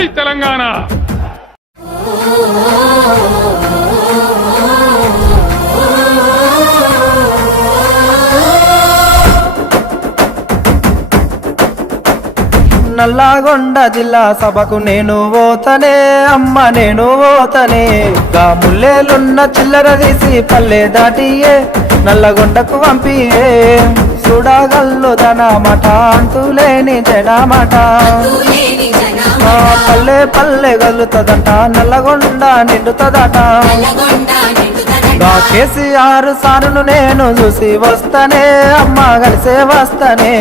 జై తెలంగాణ. నల్లగొండ జిల్లా సభకు నేను పోతనే అమ్మ నేను పోతనే గా ముల్లేలున్న చిల్లర తీసి పల్లె దాటియే నల్లగొండకు పంపియే. సుడగల్లు మాట అంతులేని జనమాట. ఆ పల్లె పల్లె గలుతదంట నల్లగొండ నిండుతదట. కేసీఆర్ సారును నేను చూసి వస్తానే అమ్మ కలిసే వస్తానే.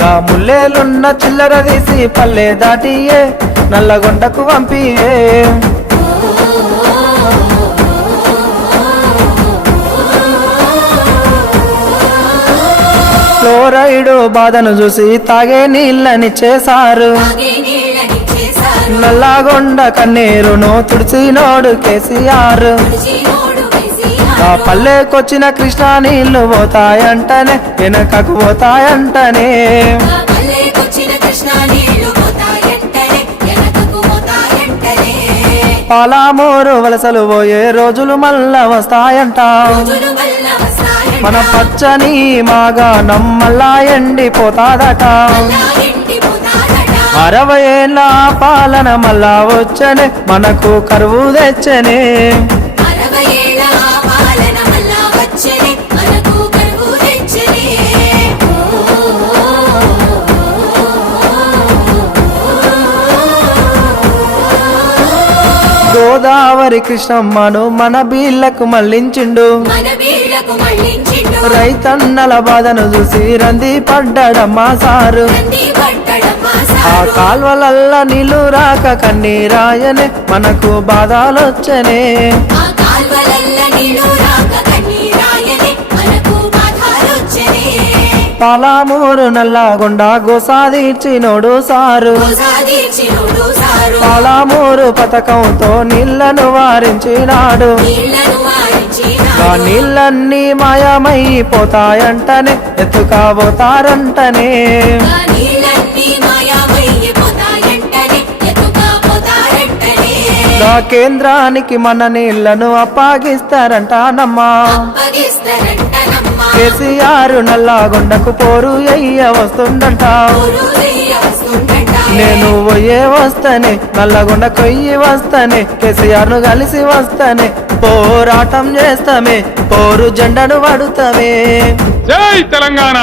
గా ముల్లేలున్న చిల్లర తీసి పల్లె దాటియే నల్లగొండకు పంపియే. ఫ్లోరైడ్ బాధను చూసి తాగే నీళ్ళని చేశారు నల్లగొండ కన్నీరును తుడిచినోడు కేసీఆర్ ఆ కేసీఆర్. పల్లెకొచ్చిన కృష్ణా నీళ్ళు పోతాయంటనే వెనకకు పోతాయంటనే ఆ పల్లెకొచ్చిన కృష్ణా నీళ్ళు పోతాయంటనే, వెనకకు పోతాయంటనే. పాలామూరు వలసలు పోయే రోజులు మళ్ళా వస్తాయంట. మన పచ్చని మాగా నమ్మల్లా ఎండిపోతాదట ఎండిపోతాదట. అరవై ఏళ్ళ పాలన మళ్ళా వచ్చనే మనకు కరువు తెచ్చనే గోదావరి కృష్ణమ్మను మన బీళ్ళకు మళ్ళించిండు రైతన్నల బాధను చూసి రంది పడ్డడమ్మా సారు ఆ. కాల్వలల్ల నీళ్ళు రాక కన్నీరాయనే మనకు బాధలొచ్చనే. పాలామూరు నల్లగొండ గోసాదీర్చినోడు సారు. పాలామూరు పథకంతో నీళ్ళను వారించినాడు. ఆ నీళ్ళన్నీ మాయమైపోతాయంటనే ఎత్తుకాబోతారంటనే. నా కేంద్రానికి మన నీళ్ళను అప్పగిస్తారంటానమ్మా. కేసీఆర్ నల్లగొండకు పోరు అయ్య వస్తుందట. నేను పోయే వస్తానే నల్లగొండ కొయ్యి వస్తానే కేసీఆర్ను కలిసి వస్తానే పోరాటం చేస్తామే పోరు జెండను పడుతామే. జై తెలంగాణ!